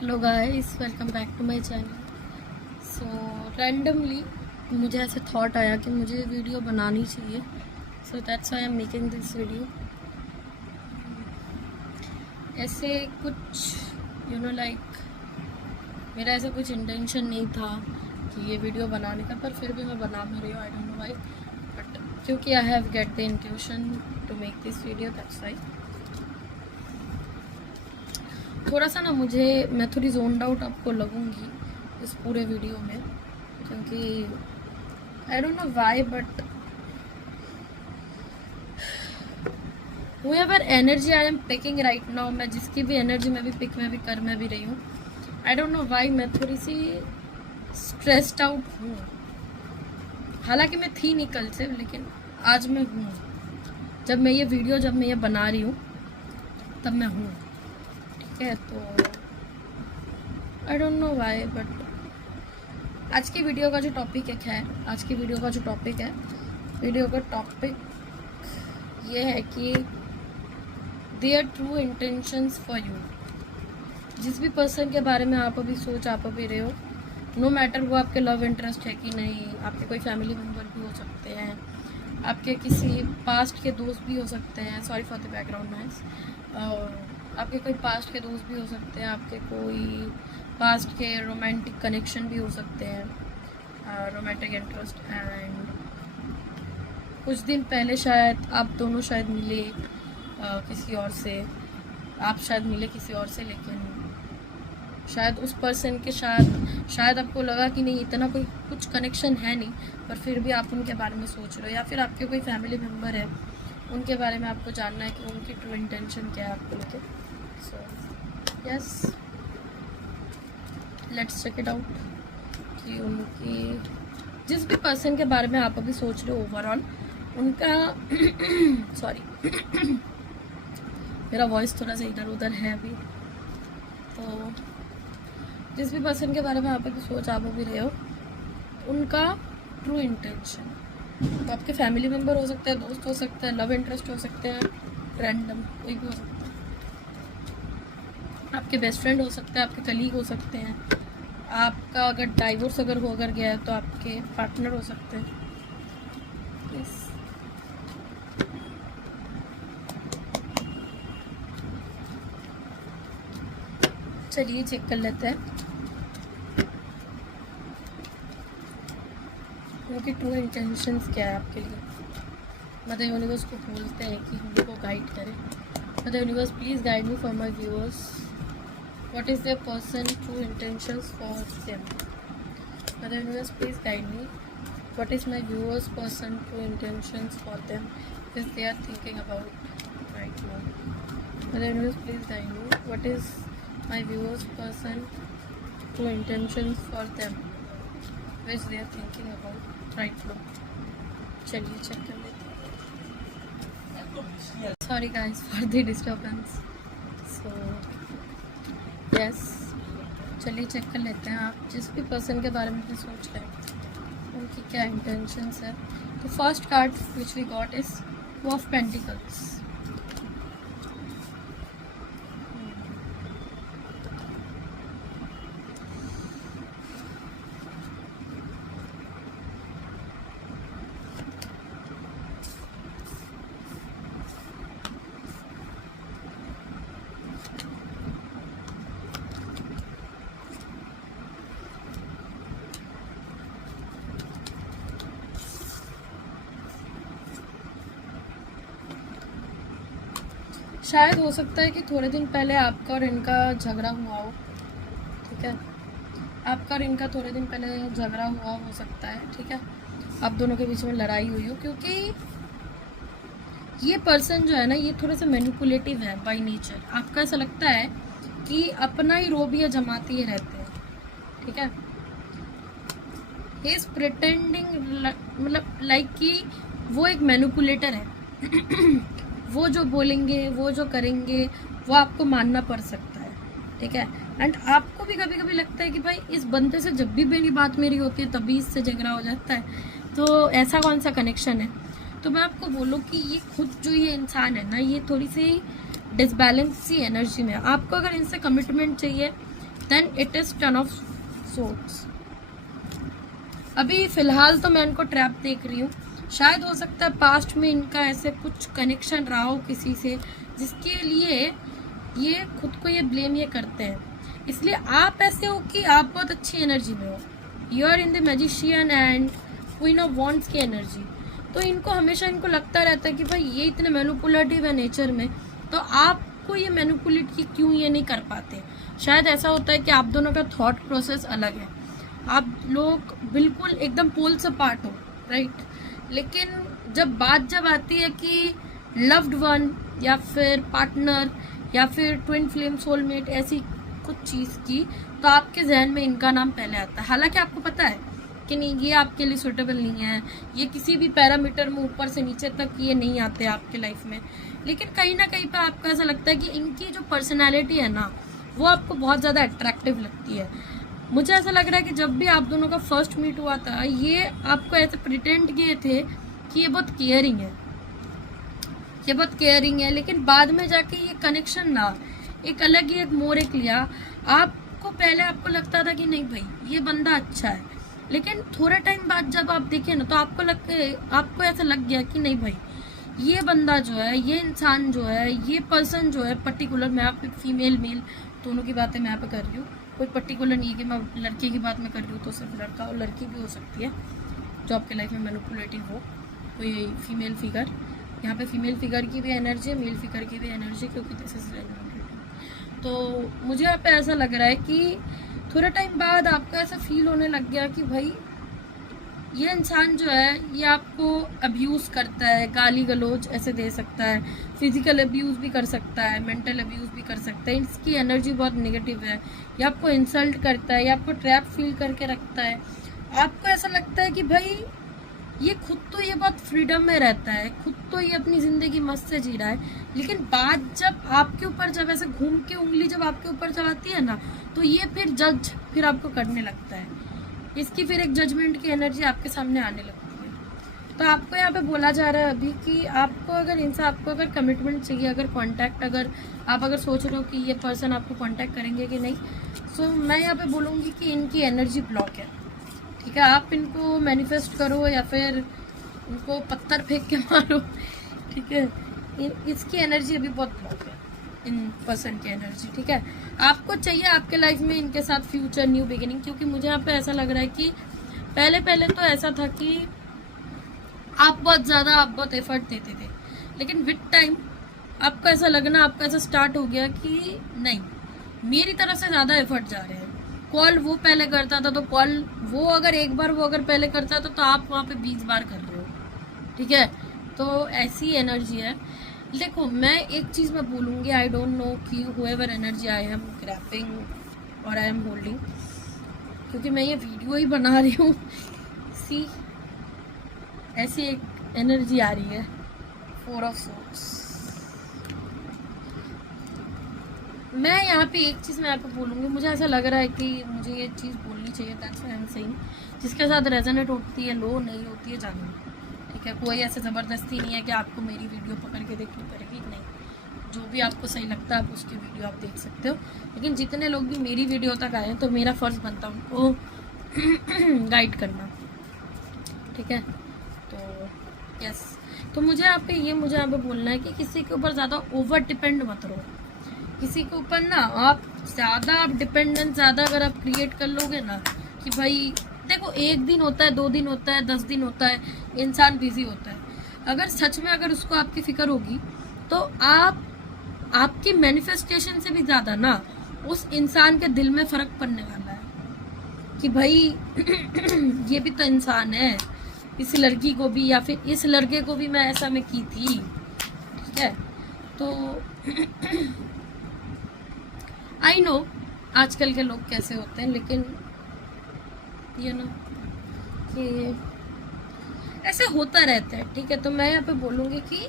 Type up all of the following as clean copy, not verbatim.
Hello guys, welcome back to my channel. So randomly मुझे ऐसे thought आया कि मुझे वीडियो बनानी चाहिए, so that's why I am making this video. ऐसे कुछ लाइक मेरा ऐसा कुछ इंटेंशन नहीं था कि ये वीडियो बनाने का, पर फिर भी मैं बना भी रही हूँ। I don't know why, but क्योंकि I have get the intuition to make this video, that's why. थोड़ा सा ना मैं थोड़ी जोन्ड आउट आपको लगूंगी इस पूरे वीडियो में, क्योंकि आई don't know why, but whoever energy I am picking right now, मैं जिसकी भी एनर्जी मैं भी कर भी रही हूँ। आई डोंट नो व्हाई मैं थोड़ी सी स्ट्रेस्ड आउट हूँ। हालांकि मैं थी नहीं कल से, लेकिन आज मैं हूँ। जब मैं ये बना रही हूँ तब मैं हूँ, ठीक है। तो आई डोंट नो व्हाई, बट आज की वीडियो का जो टॉपिक है, वीडियो का टॉपिक ये है कि their true intentions for you. जिस भी पर्सन के बारे में आप अभी रहे हो, नो मैटर वो आपके लव इंटरेस्ट है कि नहीं, आपके कोई फैमिली मेम्बर भी हो सकते हैं, आपके किसी पास्ट के दोस्त भी हो सकते हैं, sorry for the background noise, आपके कोई पास्ट के दोस्त भी हो सकते हैं, आपके कोई पास्ट के रोमांटिक कनेक्शन भी हो सकते हैं, रोमांटिक इंटरेस्ट। एंड कुछ दिन पहले शायद आप दोनों मिले किसी और से, आप शायद मिले किसी और से, लेकिन शायद उस पर्सन के शायद आपको लगा कि नहीं, इतना कोई कुछ कनेक्शन है नहीं, पर फिर भी आप उनके बारे में सोच रहे हो, या फिर आपके कोई फैमिली मेम्बर है, उनके बारे में आपको जानना है कि उनकी ट्रू इंटेंशन क्या है आपको लेके। So yes, let's check it out कि उनकी जिस भी पर्सन के बारे में आप अभी सोच रहे हो ओवरऑल उनका सॉरी मेरा वॉइस थोड़ा सा इधर उधर है अभी। तो जिस भी पर्सन के बारे में आप अभी आप अभी रहे हो, उनका ट्रू इंटेंशन, तो आपके फैमिली मेम्बर हो सकते हैं, दोस्त हो सकते हैं, लव इंटरेस्ट हो सकते हैं, रैंडम कोई भी हो सकता है, आपके बेस्ट फ्रेंड हो सकते हैं, आपके कलीग हो सकते हैं, आपका अगर डाइवोर्स अगर गया है तो आपके पार्टनर हो सकते हैं। प्लीज चलिए चेक कर लेते हैं उनकी ट्रू इंटेंशंस क्या है आपके लिए। मदर यूनिवर्स को बोलते हैं कि हम लोग को गाइड करें। Mother universe, please guide me for my viewers. What is their person true intentions for them? Mother Universe, please guide me. What is my viewers' person true intentions for them, if they are thinking about right now? Mother Universe, please guide me. What is my viewers' person true intentions for them, which they are thinking about right now? चलिए check कर लेते हैं। Sorry guys for the disturbance. So yes, चलिए check कर लेते हैं आप जिस भी पर्सन के बारे में भी सोच रहे हैं उनकी क्या इंटेंशंस है। तो first card which we got is two of pentacles. शायद हो सकता है कि थोड़े दिन पहले आपका और इनका झगड़ा हुआ हो, ठीक है। आपका और इनका थोड़े दिन पहले झगड़ा हुआ हो सकता है, ठीक है। आप दोनों के बीच में लड़ाई हुई हो, क्योंकि ये पर्सन जो है ना, ये थोड़े से मैनिपुलेटिव है बाय नेचर। आपका ऐसा लगता है कि अपना ही रोबिया जमाते ही रहते हैं, ठीक है। ही इज प्रिटेंडिंग, मतलब लाइक कि वो एक मैनिपुलेटर है। वो जो बोलेंगे, वो जो करेंगे, वो आपको मानना पड़ सकता है, ठीक है। एंड आपको भी कभी कभी लगता है कि भाई इस बंदे से जब भी मेरी बात होती है तभी इससे झगड़ा हो जाता है, तो ऐसा कौन सा कनेक्शन है। तो मैं आपको बोलूँ कि ये खुद जो ये इंसान है ना, ये थोड़ी सी डिसबैलेंस सी एनर्जी में है। आपको अगर इनसे कमिटमेंट चाहिए then it is 10 of swords. अभी फिलहाल तो मैं इनको ट्रैप देख रही हूँ, शायद हो सकता है पास्ट में इनका ऐसे कुछ कनेक्शन रहा हो किसी से, जिसके लिए ये खुद को ये ब्लेम ये करते हैं। इसलिए आप ऐसे हो कि आप बहुत अच्छी एनर्जी में हो, you are in the magician and queen of wands की एनर्जी। तो इनको हमेशा इनको लगता रहता है कि भाई ये इतने मैनिपुलेटिव है नेचर में, तो आपको ये मैनिपुलेट की क्यों ये नहीं कर पाते। शायद ऐसा होता है कि आप दोनों का थॉट प्रोसेस अलग है, आप लोग बिल्कुल एकदम पोल से पार्ट हो, राइट। लेकिन जब आती है कि लव्ड वन या फिर पार्टनर या फिर ट्विन फ्लेम सोलमेट ऐसी कुछ चीज़ की, तो आपके जहन में इनका नाम पहले आता है। हालांकि आपको पता है कि नहीं ये आपके लिए सुटेबल नहीं है, ये किसी भी पैरामीटर में ऊपर से नीचे तक ये नहीं आते आपके लाइफ में, लेकिन कहीं ना कहीं पे आपको ऐसा लगता है कि इनकी जो पर्सनैलिटी है ना वो आपको बहुत ज़्यादा अट्रैक्टिव लगती है। मुझे ऐसा लग रहा है कि जब भी आप दोनों का फर्स्ट मीट हुआ था, ये आपको ऐसे प्रिटेंड किए थे कि ये बहुत केयरिंग है, लेकिन बाद में जाके ये कनेक्शन ना एक अलग ही एक मोड़ एक लिया। आपको पहले आपको लगता था कि नहीं भाई ये बंदा अच्छा है, लेकिन थोड़े टाइम बाद जब आप देखे ना तो आपको ऐसा लग गया कि नहीं भाई ये बंदा जो है, ये इंसान जो है, ये पर्सन जो है पर्टिकुलर, मैं आप फीमेल मेल दोनों की बातें मैं यहाँ पे कर रही हूँ, कोई पर्टिकुलर नहीं है कि मैं लड़के की बात में कर रही हूँ तो सिर्फ लड़का और लड़की भी हो सकती है जो आपके लाइफ में मैनिपुलेटिव हो, कोई फीमेल फिगर। यहाँ पे फीमेल फिगर की भी एनर्जी है, मेल फिगर की भी एनर्जी, क्योंकि दिस इज रेलिवेंट। तो मुझे यहाँ पे ऐसा लग रहा है कि थोड़ा टाइम बाद आपको ऐसा फील होने लग गया कि भाई ये इंसान जो है ये आपको अब्यूज़ करता है, गाली गलौज ऐसे दे सकता है, फिजिकल अब्यूज़ भी कर सकता है, मेंटल अब्यूज़ भी कर सकता है। इसकी एनर्जी बहुत नेगेटिव है, ये आपको इंसल्ट करता है, ये आपको ट्रैप फील करके रखता है। आपको ऐसा लगता है कि भाई ये खुद तो ये बहुत फ्रीडम में रहता है, खुद तो ये अपनी ज़िंदगी मस्त से जी रहा है, लेकिन बात जब आपके ऊपर जब ऐसे घूम के उंगली जब आपके ऊपर जब आती है ना तो ये फिर आपको करने लगता है, इसकी फिर एक जजमेंट की एनर्जी आपके सामने आने लगती है। तो आपको यहाँ पे बोला जा रहा है अभी कि आपको अगर इनसे आपको अगर कमिटमेंट चाहिए, अगर कांटेक्ट अगर सोच रहे हो कि ये पर्सन आपको कांटेक्ट करेंगे कि नहीं, सो मैं यहाँ पे बोलूँगी कि इनकी एनर्जी ब्लॉक है, ठीक है। आप इनको मैनिफेस्ट करो या फिर उनको पत्थर फेंक के मारो, ठीक है। इसकी एनर्जी अभी बहुत ब्लॉक है, इन पर्सन की एनर्जी, ठीक है। आपको चाहिए आपके लाइफ में इनके साथ फ्यूचर न्यू बिगिनिंग, क्योंकि मुझे यहाँ पे ऐसा लग रहा है कि पहले तो ऐसा था कि आप बहुत एफर्ट देते थे, लेकिन विद टाइम आपको ऐसा लगना, आपका ऐसा स्टार्ट हो गया कि नहीं मेरी तरफ से ज़्यादा एफर्ट जा रहे हैं। कॉल वो पहले करता था तो कॉल वो अगर एक बार वो अगर पहले करता था तो आप वहाँ पे 20 बार कर रहे हो, ठीक है। तो ऐसी एनर्जी है। देखो मैं एक चीज़ मैं बोलूँगी, आई डोंट नो कि हुएवर एनर्जी आई एम ग्रैपिंग और आई एम होल्डिंग, क्योंकि मैं ये वीडियो ही बना रही हूँ, सी ऐसी एक एनर्जी आ रही है, 4 ऑफ सोर्ड्स। मैं यहाँ पे एक चीज़ मैं यहाँ पे बोलूँगी, मुझे ऐसा लग रहा है कि मुझे ये चीज़ बोलनी चाहिए, that's why I am saying. जिसके साथ रेजोनेट होती है लो, नहीं होती है जानो, ठीक है। कोई ऐसे ज़बरदस्ती नहीं है कि आपको मेरी वीडियो पकड़ के देखनी पड़ेगी, नहीं, जो भी आपको सही लगता है आप उसकी वीडियो आप देख सकते हो। लेकिन जितने लोग भी मेरी वीडियो तक आए तो मेरा फ़र्ज़ बनता है उनको गाइड करना, ठीक है। तो यस, तो मुझे यहाँ पे बोलना है कि किसी के ऊपर ज़्यादा ओवर डिपेंड मत रहो, किसी के ऊपर ना आप डिपेंडेंस ज़्यादा अगर आप क्रिएट कर लोगे ना कि भाई देखो 1 दिन होता है, 2 दिन होता है, 10 दिन होता है, इंसान बिजी होता है। अगर सच में अगर उसको आपकी फिक्र होगी तो आपकी मैनिफेस्टेशन से भी ज़्यादा ना उस इंसान के दिल में फ़र्क पड़ने वाला है कि भाई ये भी तो इंसान है, इस लड़की को भी या फिर इस लड़के को भी मैं ऐसा में की थी, ठीक है। तो आई नो आजकल के लोग कैसे होते हैं, लेकिन ये ना कि ऐसे होता रहता है, ठीक है। तो मैं यहाँ पे बोलूँगी कि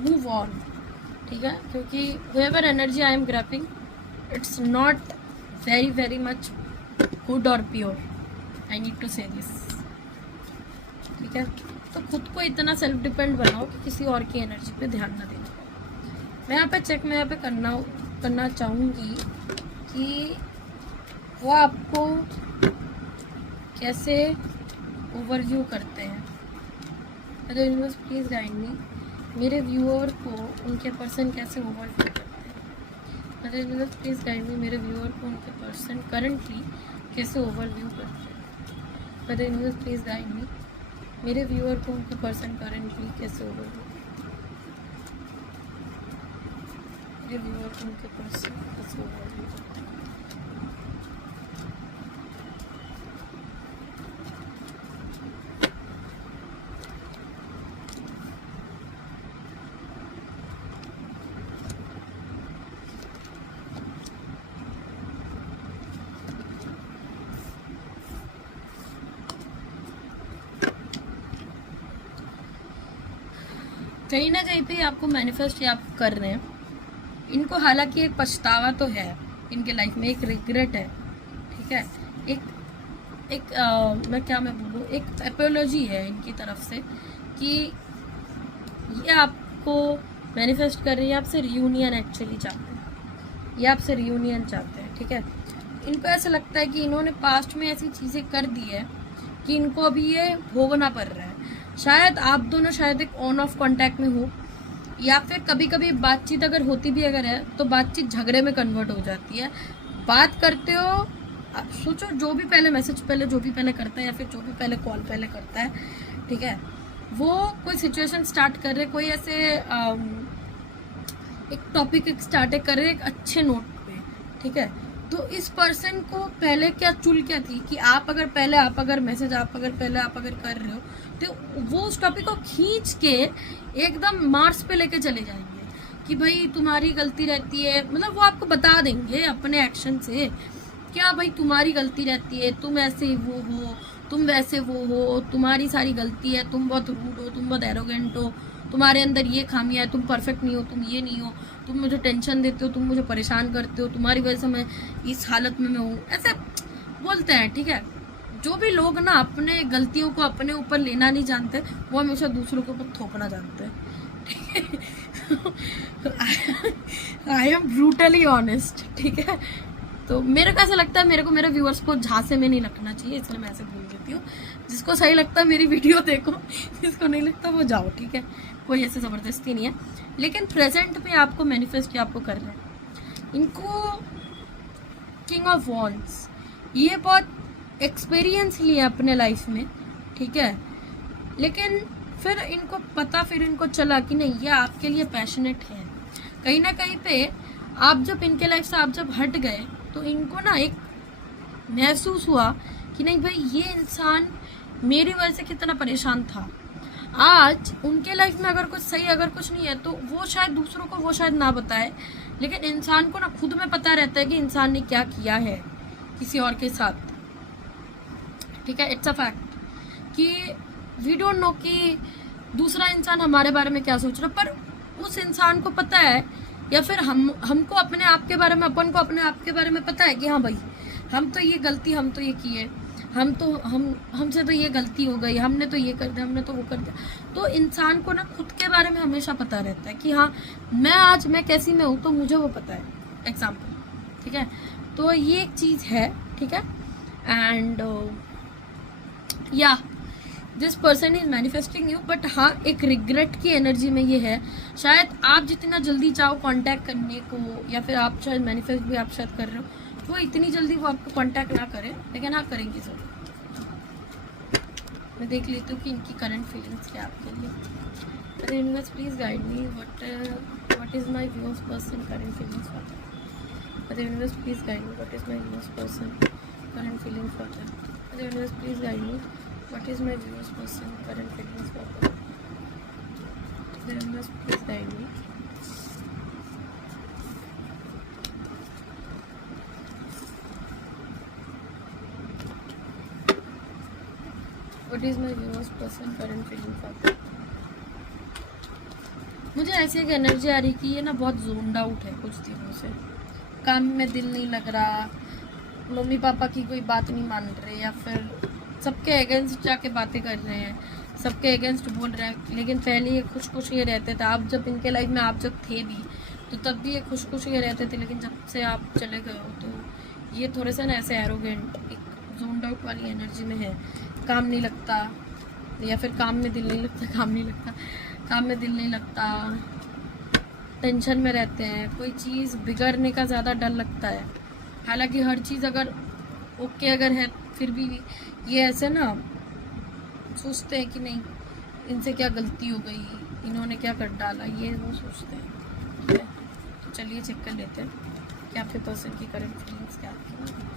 मूव ऑन, ठीक है, क्योंकि whatever energy I am grabbing it's not very much good और pure, I need to say this, ठीक है। तो खुद को इतना सेल्फ डिपेंड बनाओ कि किसी और की एनर्जी पे ध्यान ना देना। मैं यहाँ पे करना चाहूँगी कि वो आपको कैसे ओवरव्यू करते हैं। अरे यूनिवर्स प्लीज़ गाइड मी, मेरे व्यूअर को उनके पर्सन कैसे ओवरव्यू करते हैं। अरे यूनिवर्स प्लीज़ गाइड मी, मेरे व्यूअर को उनके पर्सन करंटली कैसे ओवरव्यू करते हैं। अरे यूनिवर्स प्लीज़ गाइड मी, मेरे व्यूअर को उनके पर्सन करंटली कैसे ओवरव्यू करते हैं। मेरे व्यूअर को उनके पर्सन कैसे ओवरव्यू करते हैं। कहीं ना कहीं पे आपको मैनिफेस्ट आप कर रहे हैं इनको, हालांकि एक पछतावा तो है इनके लाइफ में, एक रिग्रेट है, ठीक है, मैं बोलूँ, एक एपोलॉजी है इनकी तरफ से कि ये आपको मैनिफेस्ट कर रही है, आपसे रियूनियन एक्चुअली चाहते हैं, ये आपसे रियूनियन चाहते हैं, ठीक है। इनको ऐसा लगता है कि इन्होंने पास्ट में ऐसी चीज़ें कर दी है कि इनको अभी ये भोगना पड़ रहा है। शायद आप दोनों शायद एक ऑन ऑफ कांटेक्ट में हो, या फिर कभी कभी बातचीत अगर होती भी अगर है तो बातचीत झगड़े में कन्वर्ट हो जाती है। बात करते हो, आप सोचो जो भी पहले मैसेज पहले जो भी पहले करता है या फिर जो भी पहले कॉल पहले करता है, ठीक है, वो कोई सिचुएशन स्टार्ट कर रहे, कोई ऐसे एक टॉपिक स्टार्ट कर रहे एक अच्छे नोट पे, ठीक है। तो इस पर्सन को पहले क्या चुल क्या थी कि आप अगर मैसेज आप अगर कर रहे हो तो वो उस टॉपिक को खींच के एकदम मार्स पे लेके चले जाएंगे कि भाई तुम्हारी गलती रहती है, मतलब वो आपको बता देंगे अपने एक्शन से क्या भाई तुम्हारी गलती रहती है, तुम ऐसे वो हो, तुम वैसे वो हो, तुम्हारी सारी गलती है, तुम बहुत रूड हो, तुम बहुत एरोगेंट हो, तुम्हारे अंदर ये खामियां है, तुम परफेक्ट नहीं हो, तुम ये नहीं हो, तुम मुझे टेंशन देते हो, तुम मुझे परेशान करते हो, तुम्हारी वजह से मैं इस हालत में मैं हूँ, ऐसे बोलते हैं, ठीक है। जो भी लोग ना अपने गलतियों को अपने ऊपर लेना नहीं जानते, वो हमेशा दूसरों के ऊपर थोपना जानते हैं, ठीक है। आई एम ब्रूटली ऑनेस्ट, ठीक है। तो मेरे को ऐसा लगता है, मेरे को मेरे व्यूअर्स को झांसे में नहीं रखना चाहिए, इसलिए मैं ऐसे बोल देती हूँ। जिसको सही लगता है मेरी वीडियो देखो, जिसको नहीं लगता वो जाओ, ठीक है, कोई ऐसे ज़बरदस्ती नहीं है। लेकिन प्रेजेंट में आपको मैनिफेस्ट आपको कर रहे हैं इनको किंग ऑफ वॉन्ड्स, ये बहुत एक्सपीरियंस लिया अपने लाइफ में, ठीक है। लेकिन फिर इनको चला कि नहीं ये आपके लिए पैशनेट है। कहीं ना कहीं पे आप जब इनके लाइफ से आप जब हट गए तो इनको ना एक महसूस हुआ कि नहीं भाई ये इंसान मेरी वजह से कितना परेशान था। आज उनके लाइफ में अगर कुछ सही अगर कुछ नहीं है तो वो शायद दूसरों को वो शायद ना बताए, लेकिन इंसान को ना खुद में पता रहता है कि इंसान ने क्या किया है किसी और के साथ, ठीक है। इट्स अ फैक्ट कि वी डोंट नो कि दूसरा इंसान हमारे बारे में क्या सोच रहा है, पर उस इंसान को पता है, या फिर हमको अपने आप के बारे में, अपन को अपने आप के बारे में पता है कि हाँ भाई हम तो ये गलती हम तो ये किए, हमसे तो ये गलती हो गई, हमने तो ये कर दिया, हमने तो वो कर दिया। तो इंसान को ना खुद के बारे में हमेशा पता रहता है कि हाँ मैं कैसी मैं हूँ, तो मुझे वो पता है, एग्जाम्पल, ठीक है। तो ये एक चीज़ है, ठीक है। एंड या this person is manifesting you, but हाँ एक रिग्रेट की एनर्जी में ये है। शायद आप जितना जल्दी चाहो कांटेक्ट करने को, या फिर आप शायद मैनिफेस्ट भी आप शायद कर रहे हो, वो इतनी जल्दी वो आपको कांटेक्ट ना करें, लेकिन हाँ करेंगे जरूर। मैं देख लेती हूँ कि इनकी करंट फीलिंग्स क्या आपके लिए। अरे universe please guide me, what is my viewers person current feelings for them. अरे universe please guide me, what is my viewers person current feelings for them. अरे universe please guide me, what is my viewers person current feelings for them. The universe please guide me. What is my viewers person current feeling for them. मुझे ऐसी एक energy आ रही कि ये ना बहुत zoned out है कुछ दिनों से, काम में दिल नहीं लग रहा, मम्मी पापा की कोई बात नहीं मान रहे, या फिर सबके अगेंस्ट जाके बातें कर रहे हैं, सबके अगेंस्ट बोल रहे हैं। लेकिन पहले ये खुश खुश ये रहते थे, आप जब इनके लाइफ में आप जब थे भी तो तब भी ये खुश खुश ये रहते थे, लेकिन जब से आप चले गए हो तो ये थोड़े से ना ऐसे एरोगेंट, एक जोन्ड आउट वाली एनर्जी में है, काम नहीं लगता, या फिर काम में दिल नहीं लगता, काम में दिल नहीं लगता, टेंशन में रहते हैं, कोई चीज़ बिगड़ने का ज़्यादा डर लगता है। हालांकि हर चीज़ अगर ओके अगर है, फिर भी ये ऐसे ना सोचते हैं कि नहीं इनसे क्या गलती हो गई, इन्होंने क्या कर डाला, ये वो सोचते हैं। ठीक है, तो चलिए चेक कर लेते हैं कि आपके पर्सन की करंट फीलिंग्स क्या है।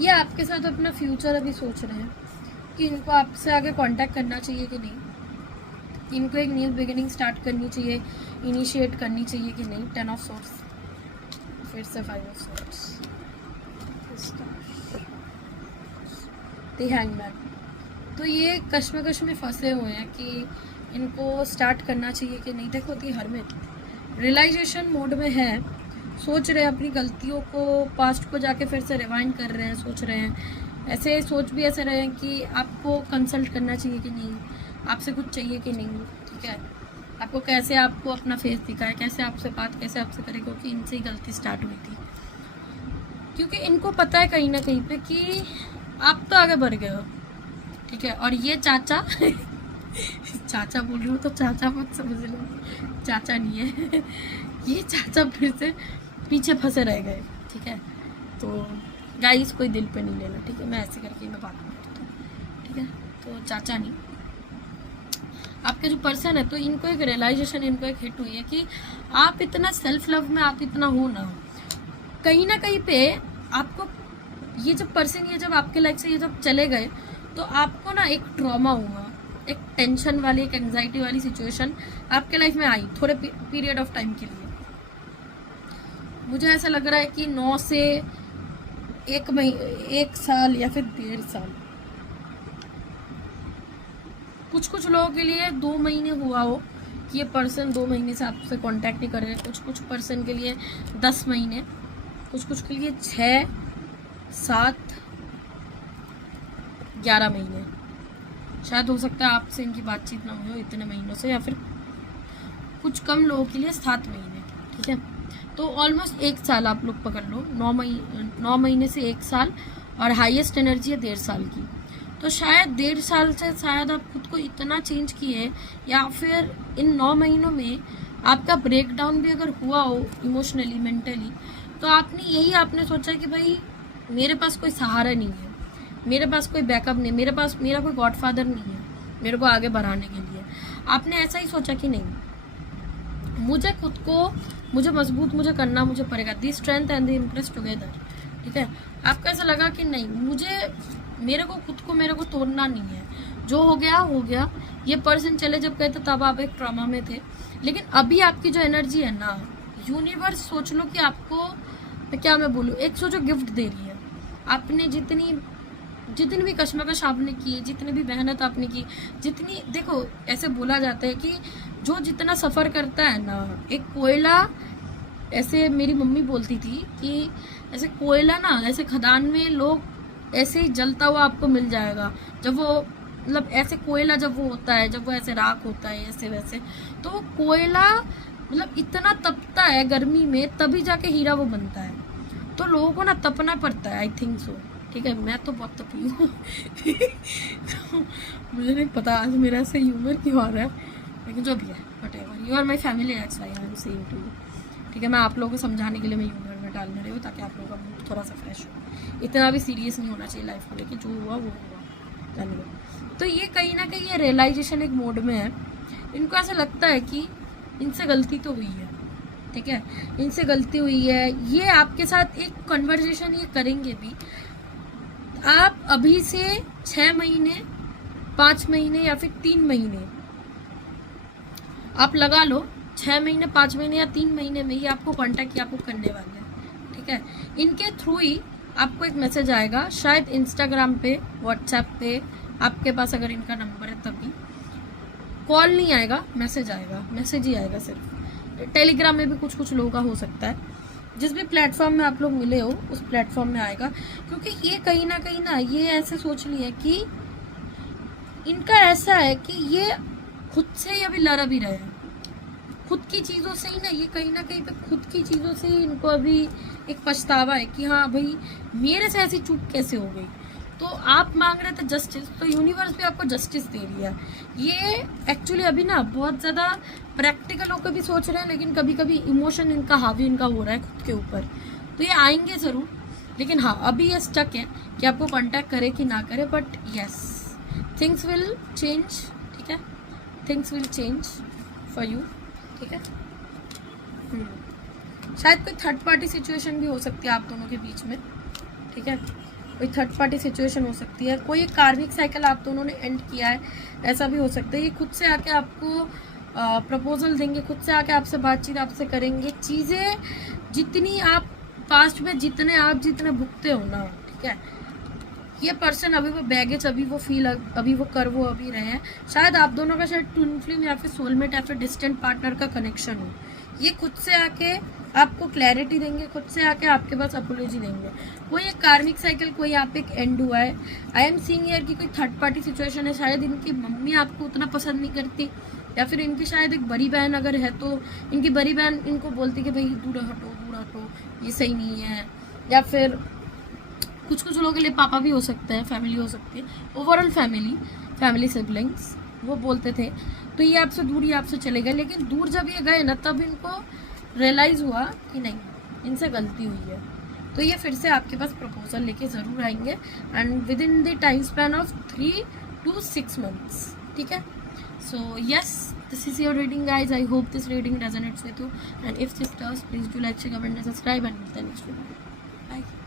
ये आपके साथ अपना फ्यूचर अभी सोच रहे हैं कि इनको आपसे आगे कांटेक्ट करना चाहिए कि नहीं, इनको एक न्यू बिगिनिंग स्टार्ट करनी चाहिए, इनिशिएट करनी चाहिए कि नहीं। 10 ऑफ सोर्ड्स, फिर से 5 ऑफ सोर्ड्स, द हैंगमैन। तो ये कश्मकश में फंसे हुए हैं कि इनको स्टार्ट करना चाहिए कि नहीं। देखो दी हरमिट रियलाइजेशन मोड में है, सोच रहे हैं अपनी गलतियों को, पास्ट को जाके फिर से रिवाइंड कर रहे हैं, सोच रहे हैं, ऐसे सोच भी ऐसे रहे हैं कि आपको कंसल्ट करना चाहिए कि नहीं, आपसे कुछ चाहिए कि नहीं। ठीक है, आपको कैसे आपको अपना फेस दिखाए, कैसे आपसे बात कैसे आपसे करे, क्योंकि इनसे ही गलती स्टार्ट हुई थी। क्योंकि इनको पता है कहीं ना कहीं पे कि आप तो आगे बढ़ गए हो। ठीक है, और ये चाचा चाचा बोल रही हूँ तो चाचा मत समझ लो, चाचा नहीं है ये चाचा फिर से पीछे फंसे रह गए। ठीक है, तो गाइस कोई दिल पे नहीं लेना। ठीक है, मैं ऐसे करके मैं बात करती हूँ। ठीक है, तो चाचा नहीं, आपके जो पर्सन है, तो इनको एक रियलाइजेशन, इनको एक हिट हुई है कि आप इतना सेल्फ लव में आप इतना हो ना कहीं ना कहीं पे आपको ये जब पर्सन ये जब आपके लाइफ से ये जब चले गए तो आपको ना एक ट्रॉमा हुआ, एक टेंशन वाली, एक एंजाइटी वाली सिचुएशन आपके लाइफ में आई थोड़े पीरियड ऑफ टाइम के लिए। मुझे ऐसा लग रहा है कि 9 से 1 साल या फिर 1.5 साल, कुछ लोगों के लिए 2 महीने हुआ हो कि ये पर्सन 2 महीने से आपसे कांटेक्ट नहीं कर रहे, कुछ पर्सन के लिए 10 महीने, कुछ के लिए 6, 7, 11 महीने। शायद हो सकता है आपसे इनकी बातचीत ना हुई हो इतने महीनों से, या फिर कुछ कम लोगों के लिए 7 महीने। ठीक है, तो ऑलमोस्ट 1 साल आप लोग पकड़ लो, 9 महीने से 1 साल, और हाईएस्ट एनर्जी है 1.5 साल की। तो शायद 1.5 साल से शायद आप खुद को इतना चेंज किए, या फिर इन 9 महीनों में आपका ब्रेक डाउन भी अगर हुआ हो इमोशनली, मेंटली, तो आपने सोचा कि भाई मेरे पास कोई सहारा नहीं है, मेरे पास कोई बैकअप नहीं, मेरा कोई गॉडफादर नहीं है मेरे को आगे बढ़ाने के लिए। आपने ऐसा ही सोचा कि नहीं, मुझे खुद को मजबूत करना मुझे पड़ेगा, the strength and the impress together. ठीक है, आपको ऐसा लगा कि नहीं, मेरे को तोड़ना नहीं है, जो हो गया। ये पर्सन चले जब गए थे तब आप एक ट्रॉमा में थे, लेकिन अभी आपकी जो एनर्जी है ना, यूनिवर्स सोच लो कि आपको मैं बोलूँ, एक सोचो गिफ्ट दे रही है। आपने जितनी भी कश्मकश आपने की, जितनी भी मेहनत आपने की, देखो ऐसे बोला जाता है कि जो जितना सफ़र करता है ना, एक कोयला, ऐसे मेरी मम्मी बोलती थी कि ऐसे कोयला ना, ऐसे खदान में लोग ऐसे ही जलता हुआ आपको मिल जाएगा। जब वो मतलब ऐसे कोयला जब वो होता है, जब वो ऐसे राख होता है ऐसे वैसे, तो वो कोयला मतलब इतना तपता है गर्मी में, तभी जाके हीरा वो बनता है। तो लोगों को ना तपना पड़ता है, आई थिंक सो। ठीक है, मैं तो बहुत तपी हूँ तो मुझे नहीं पता आज मेरा ऐसे ह्यूमर क्यों आ रहा है, लेकिन जो भी है, whatever, you are my family, that's why I am saying to you. ठीक है, मैं आप लोगों को समझाने के लिए मैं ह्यूमर में डालने रही हूँ, ताकि आप लोगों का मूड थोड़ा सा फ्रेश हो। इतना भी सीरियस नहीं होना चाहिए लाइफ को लेके, जो हुआ वो हुआ, जाने दो। तो ये कहीं ना कहीं ये रियलाइजेशन एक मोड में है, इनको ऐसा लगता है कि इनसे गलती तो हुई है। ठीक है, इनसे गलती हुई है, ये आपके साथ एक कन्वर्सेशन ये करेंगे भी। आप अभी से 6 महीने, 5 महीने या फिर 3 महीने आप लगा लो, 6 महीने 5 महीने या 3 महीने में ही आपको कांटेक्ट आपको करने वाले हैं, ठीक है। इनके थ्रू ही आपको एक मैसेज आएगा, शायद इंस्टाग्राम पे, व्हाट्सएप पे, आपके पास अगर इनका नंबर है तभी। कॉल नहीं आएगा, मैसेज आएगा, मैसेज ही आएगा सिर्फ। टेलीग्राम में भी कुछ कुछ लोगों का हो सकता है, जिस भी प्लेटफॉर्म में आप लोग मिले हो उस प्लेटफॉर्म में आएगा। क्योंकि ये कहीं ना ये ऐसे सोच लिया कि इनका ऐसा है कि ये खुद से ही अभी लड़ भी रहे हैं, खुद की चीज़ों से ही ना, ये कहीं ना कहीं पे खुद की चीज़ों से ही इनको अभी एक पछतावा है कि हाँ भाई मेरे से ऐसी चूक कैसे हो गई। तो आप मांग रहे थे जस्टिस, तो यूनिवर्स भी आपको जस्टिस दे रही है। ये एक्चुअली अभी ना बहुत ज़्यादा प्रैक्टिकल होकर भी सोच रहे हैं, लेकिन कभी कभी इमोशन इनका हावी इनका हो रहा है खुद के ऊपर। तो ये आएंगे ज़रूर, लेकिन हाँ अभी ये स्टक है कि आपको कांटेक्ट करे कि ना करे। But yes, things will change, ठीक है, things will change for you, ठीक है। शायद कोई थर्ड पार्टी सिचुएशन भी हो सकती है आप दोनों के बीच में, ठीक है, कोई थर्ड पार्टी सिचुएशन हो सकती है। कोई एक कार्मिक साइकिल आप दोनों ने एंड किया है, ऐसा भी हो सकता है। ये खुद से आके आपको प्रपोजल देंगे, खुद से आके आपसे बातचीत आपसे करेंगे। चीज़ें जितनी आप पास्ट में जितने भुगते हो ना, ठीक है, ये पर्सन अभी वो बैगेज, अभी वो फील, अभी वो कर वो अभी रहे हैं। शायद आप दोनों का शायद ट्विन फ्लेम या फिर सोलमेट या फिर डिस्टेंट पार्टनर का कनेक्शन हो। ये खुद से आके आपको क्लैरिटी देंगे, खुद से आके आपके पास अपोलॉजी देंगे। कोई एक कार्मिक साइकिल, कोई आप एक एंड हुआ है। आई एम सीइंग हियर कि कोई थर्ड पार्टी सिचुएशन है। शायद इनकी मम्मी आपको उतना पसंद नहीं करती, या फिर इनकी शायद एक बड़ी बहन अगर है तो इनकी बड़ी बहन इनको बोलती कि भाई दूर हटो, ये सही नहीं है। या फिर कुछ कुछ लोगों के लिए पापा भी हो सकते हैं, फैमिली हो सकती है, ओवरऑल फैमिली सिबलिंग्स वो बोलते थे। तो ये आपसे दूर, ये आपसे चले गए। लेकिन दूर जब ये गए ना, तब इनको रियलाइज़ हुआ कि नहीं, इनसे गलती हुई है। तो ये फिर से आपके पास प्रपोजल लेके ज़रूर आएंगे, and with in the time span of 3 to 6 months, ठीक है। So yes, this is your reading guys. I hope this reading resonates with you, and if this does, please do like, share, comment and subscribe, and meet the next video. Bye.